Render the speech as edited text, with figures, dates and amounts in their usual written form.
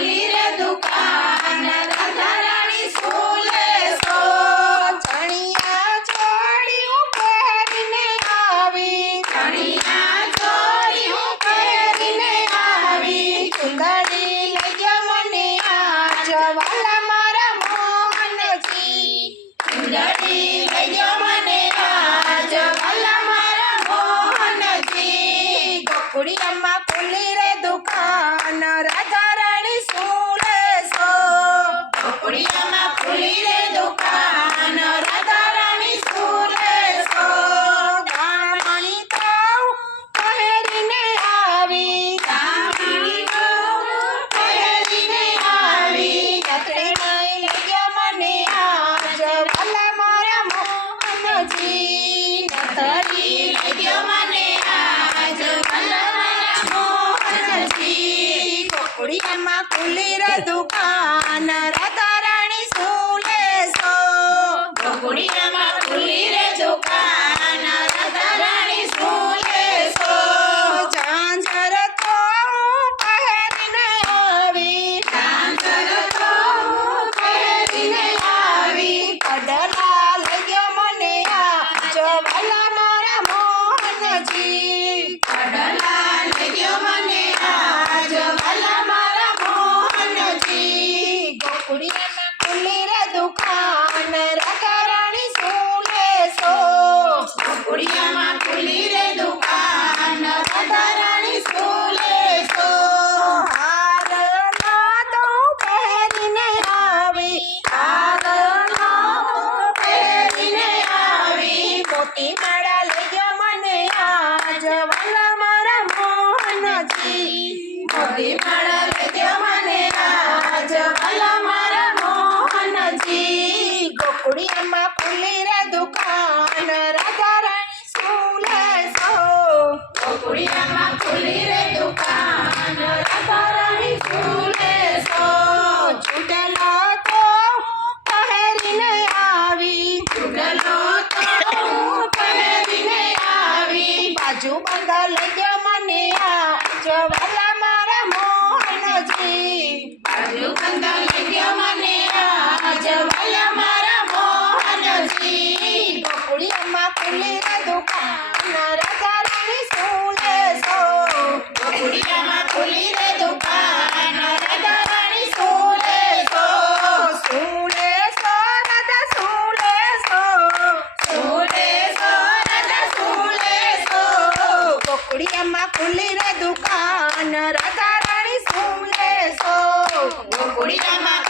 ખુલી રે દુકાન રાધા રાણી શું લેશો ચણિયા ચોળિયું પહેરીને આવી ચણિયા ચોળિયું પહેરીને આવી ચુંદડી લઈ મને આજ વાલા મારા મોહનજી ચુંદડી લઈ મને આજ વાલા મારા મોહનજી ગોકુળિયામાં ખુલી રે દુકાન રાધા રાણી શું લેશો ગોકુળિયામાં ખુલી રે દુકાન રાધા રાણી શું લેશો દામણી તો પહેરીને આવી દામણી પહેરીને આવી નથણી લઈ મને આજ વાલા મારા મોહનજી નથરી લઈ મને આજ વાલા મારા મોહનજી ગોકુળિયામાં ખુલી રે દુકાન રાધા રાણી શું લેશો ગોકુળિયામાં ખુલી રે દુકાન રાધા રાણી શું લેશો ઝાંઝર તો પહેરીને આવી ઝાંઝર તો પહેરીને આવી કડલા લઈ મને આજ વાલા મારા મોહનજી કડલા લઈ મને આજ વાલા મારા મોહનજી ગોકુળિયામાં ખુલી રે દુકાન રાધા રાણી શું લેશો ગોકુળિયામાં ખુલી રે દુકાન રાધા રાણી શું લેશો હારનો તો પહેરીને આવી હારનો પહેરીને આવી મોતી માળા લઈ મને આજ વાલા મારા મોહનજી મોતી માળા લઈ મને આજ વાલા મારા મોહનજી ગોકુળિયામાં ખુલી રે દુકાન રાધા રાણી શું લેશો ગોકુળિયામાં ખુલી રે દુકાન રાધા રાણી શું લેશો ચૂડલો તો પહેરીને આવી ચૂડલો તો પહેરીને આવી બાજુ બંધ લઈ મને આજ વાલા મારા મોહનજી બાજુ બંધ લઈ મને આજ વાલા મારા મોહનજી ગોકુળિયામાં ખુલી રે દુકાન રાધા રાણી શું લેશો ગોકુળિયામાં ખુલી રે દુકાન રાધા રાણી શું લેશો શું લેશો રાધા શું લેશો શું લેશો રાધા શું લેશો ગોકુળિયામાં ખુલી રે દુકાન રાધા રાણી શું લેશો ગોકુળિયામાં